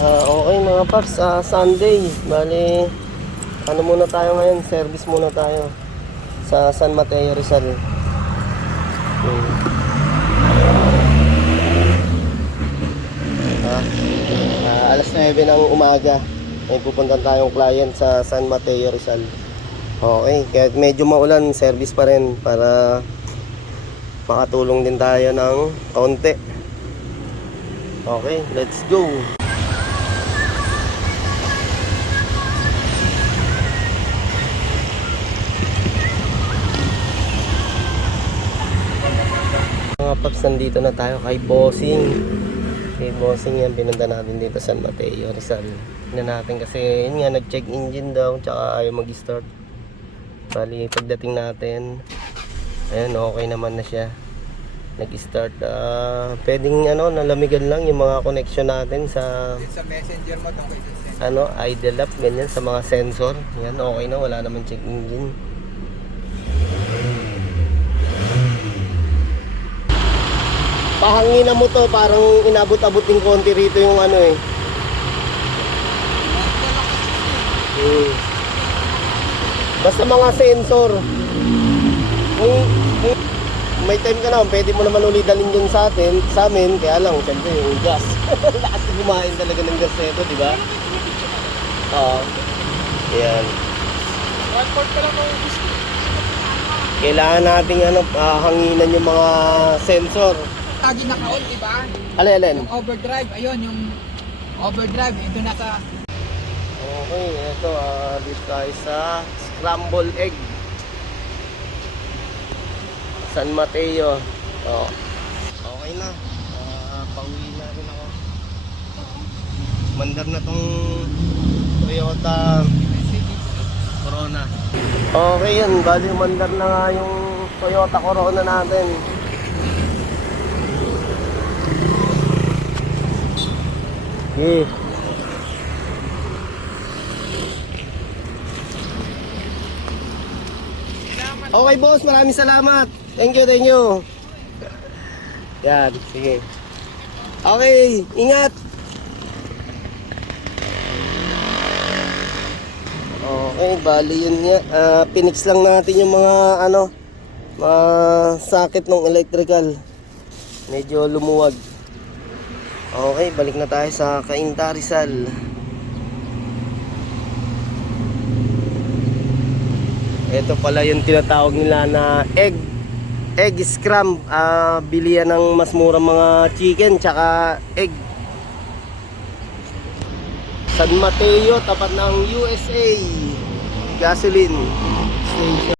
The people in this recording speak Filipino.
Okay mga paps, Sunday. Bali, ano muna tayo ngayon? Service muna tayo sa San Mateo, Rizal. Alas 9 ng umaga. May pupuntan tayong client sa San Mateo, Rizal. Okay, kaya medyo maulan, service pa rin para makatulong din tayo ng kaunti. Okay, let's go. Mga paps, nandito na tayo kay Bossing. Kay Bossing yan, pinunta natin dito sa San Mateo, Rizal. Tignan natin kasi yun nga, nag-check engine daw, tsaka ayaw mag-start. Bali, pagdating natin, ayun, okay naman na siya. Nag-start. Pwedeng nalamigan lang yung mga connection natin sa messenger mo tungkol sa idle up, ganyan, sa mga sensor. Yan, okay na, wala naman check engine. Pahanginan mo to, parang inabot-abot ng konti rito yung Basta mga sensor. Kung may time ka na, pwede mo naman ulit dalhin dyan sa amin, kaya lang, siyempre yung gas. Lakas na kumain talaga ng gas nito, di ba? Oo. Yan. transport pa lang ako gusto. Kailangan nating hanginan yung mga sensor. Tagi naka-on, diba? Alin? Yung overdrive, ayun, yung overdrive, ito naka... Okay, ito, dito tayo sa scramble egg. San Mateo. Okay na. Pauwi na rin ako. Mandar na tong Toyota Corona. Okay yun, bali mandar na nga yung Toyota Corona natin. Okay. Okay boss, maraming salamat. Thank you. Yan, sige. Okay, ingat. Okay, bali yun nga. Pinix lang natin yung mga mga socket ng electrical. Medyo lumuwag. Okay, balik na tayo sa Cainta, Rizal. Ito pala yung tinatawag nila na egg scram. Bilihan ng mas murang mga chicken tsaka egg. San Mateo, tapat ng USA gasoline station.